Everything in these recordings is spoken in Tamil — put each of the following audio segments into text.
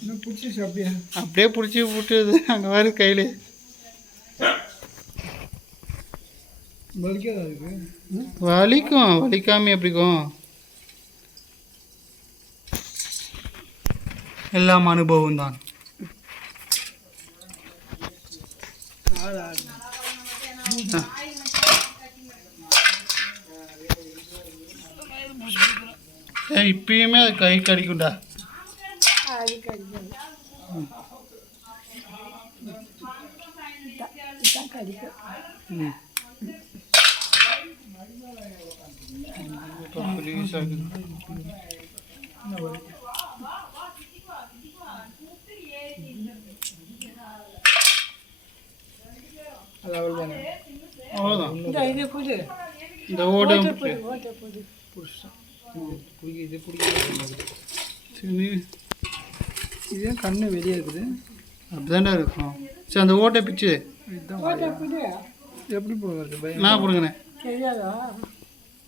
இன்னும் பிடிச்சிச்சு அப்படியே அப்படியே பிடிச்சி விட்டுது அங்கே வர கையில். வலிக்காதா அதுக்கு? வலிக்கும், வலிக்காமல் எப்படிக்கும். எல்லாம் அனுபவம் தான். இப்பயுமே அது கை கடிக்கும்டா. அவ்வளோதான். இந்த ஓட இதே கண்ணு வெளியே இருக்குது. அப்படிதான்டா இருக்கும். சரி அந்த ஓட்டை பிச்சு எப்படி போடுறது பயம்? நான் பிடுங்கண்ணே.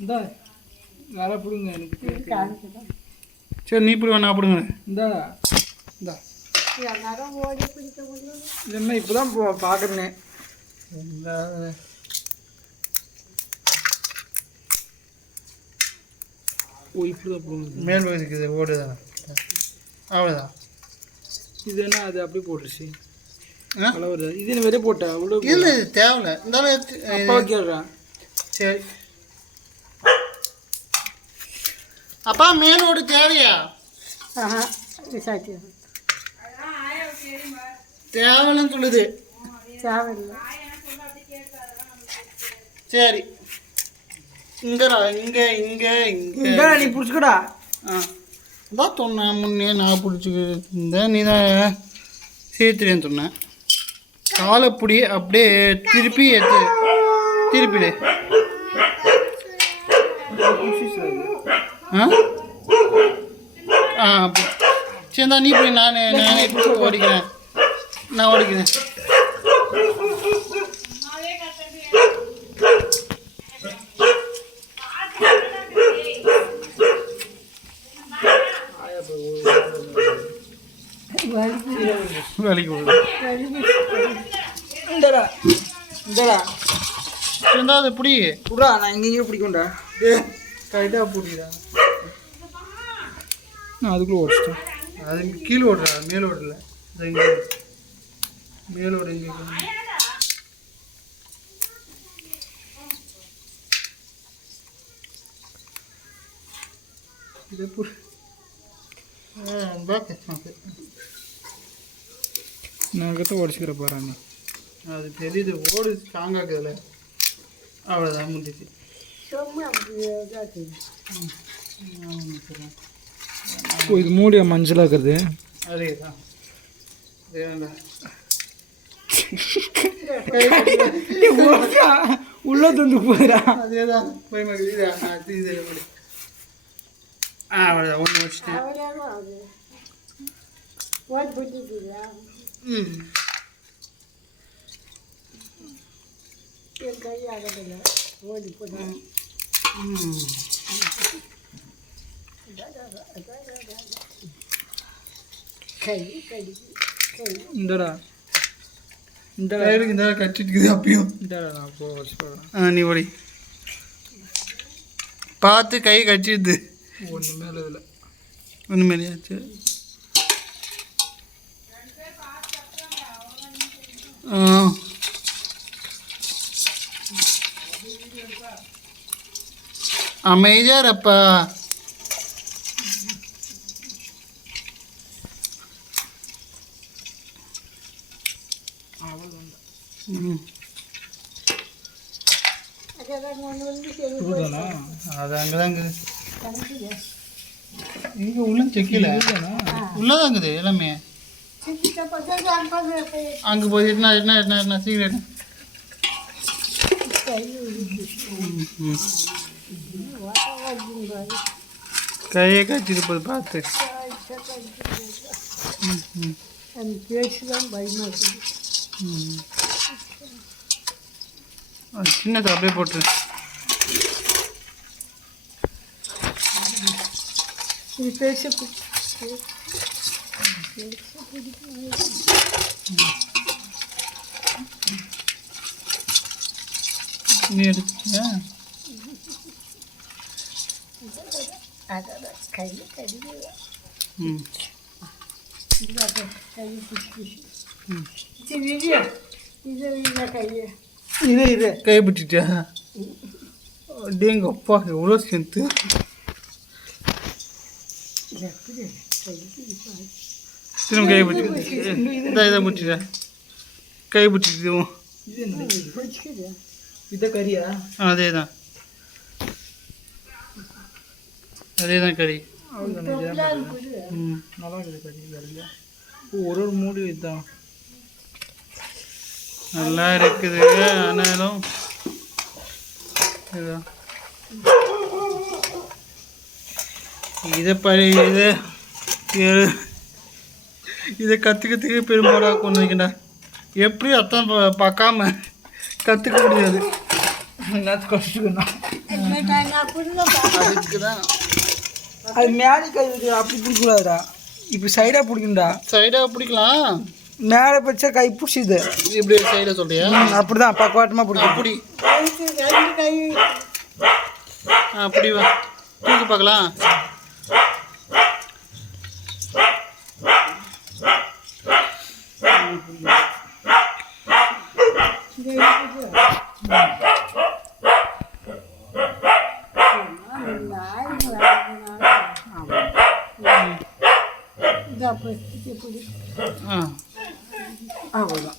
இந்தா நல்லா பிடுங்க. எனக்கு சரி நீ பிடுவா, நான் பிடுங்கண்ணே. இந்தா இந்தா என்ன இப்போ தான் பார்க்குறேனே. ஓ இப்படி தான் போடுங்க. மேல் பகுதி இருக்குது ஓடுதான். அவ்வளோதான். இது என்ன அது அப்படியே போட்டுருச்சு. வருது இது என்ன வெளியே போட்டா அவ்வளோ இல்லை, இது தேவையில்ல. இருந்தாலும் அப்பா கேட்குறான். சரி அப்பா மேலோடு தேவையா? தேவைன்னு சொல்லுது. சரி இங்கடா, இங்கே இங்கே இங்கே நீ பிடிச்சிக்கடா. தான் சொன்னேன் முன்னே, நான் பிடிச்சிக்கிருந்தேன். நீ தான் சேர்த்துறேன்னு சொன்னேன். காலைப்பிடி அப்படியே திருப்பி எடுத்து திருப்பிடு. சரிந்தா நீ போய் நானே ஓடிக்கிறேன். நான் ஓடிக்கிறேன். வேலைக்கு இந்தடா இந்தடா இருந்தா அதை பிடி விட்றா. நான் எங்கேயும் பிடிக்கும்டா. கைட்டாக பிடிடா. நான் அதுக்குள்ளே ஓடிச்சிட்டேன். அது கீழே ஓடுறா, மேல் ஓடல. இங்கே மேலோட இங்கே இதை புடி. நான் கற்று உடச்சிக்கிற போகிறாங்க. அது தெரியுது, ஓடு ஸ்ட்ராங்காக்குதுல. அவ்வளோதான் முடிச்சு. இது மூடியா மஞ்சளாக இருக்குது. அதே தான் உள்ள தந்து போயிடா. அதே தான் போய் இது அவ்வளோதான் ஒன்று வச்சுட்டேன். இந்தடா இந்த கயிறுக்கு இந்த கட்டிட்டுக்குது அப்பயும். இந்தடா நான் போ வச்சு போகிறேன். நீ ஓடி பார்த்து கை கட்டிடுது. ஒன்று மேலே இதில் ஒன்று மேலேயாச்சு. அமைதியாக இருப்பா. அது அங்கே தான் இருக்குது. இங்கே உள்ள செக்கில உள்ளதான் இருக்குது எல்லாமே. அங்கே போய் எட்னா சீக்கிரம் கையை காய்ச்சிட்டு போய் பார்த்து சின்னதை அப்படியே போட்டு நீ எடுத்தியா? ம் இது கை பிடிச்சிட்டியா? டேங்கப்பா எவ்வளோ ஸ்ட்ரென்த்து. திரும்ப கை பிடிச்சி இதை பிடிச்சிட்டா கை பிடிச்சிட்டு இதை கறியா? அதே தான் கறி. ம் நல்லா இருக்குது கறி கறியா. ஒரு மூடி இதுதான் நல்லா இருக்குது. ஆனாலும் இதுதான் இதை இதை கற்றுக்கிறதுக்கு பெரும்பாலாக கொண்டு வைக்கண்டா. எப்படி அத்தான் பார்க்காம கற்றுக்க முடியாது. கஷ்டம் அதுக்கு தான் அது மேலே கை வைக்கிற அப்படி பிடிக்கூடாதுடா. இப்போ சைடாக பிடிக்கும்டா. சைடாக பிடிக்கலாம். மேலே வச்சா கை பிடிச்சிது. இப்படி சைடாக சொல்றியா? அப்படிதான் பக்கவாட்டமாக பிடிக்கும். அப்படி அப்படி வா தூக்கி பார்க்கலாம். அவ்வளோதான்.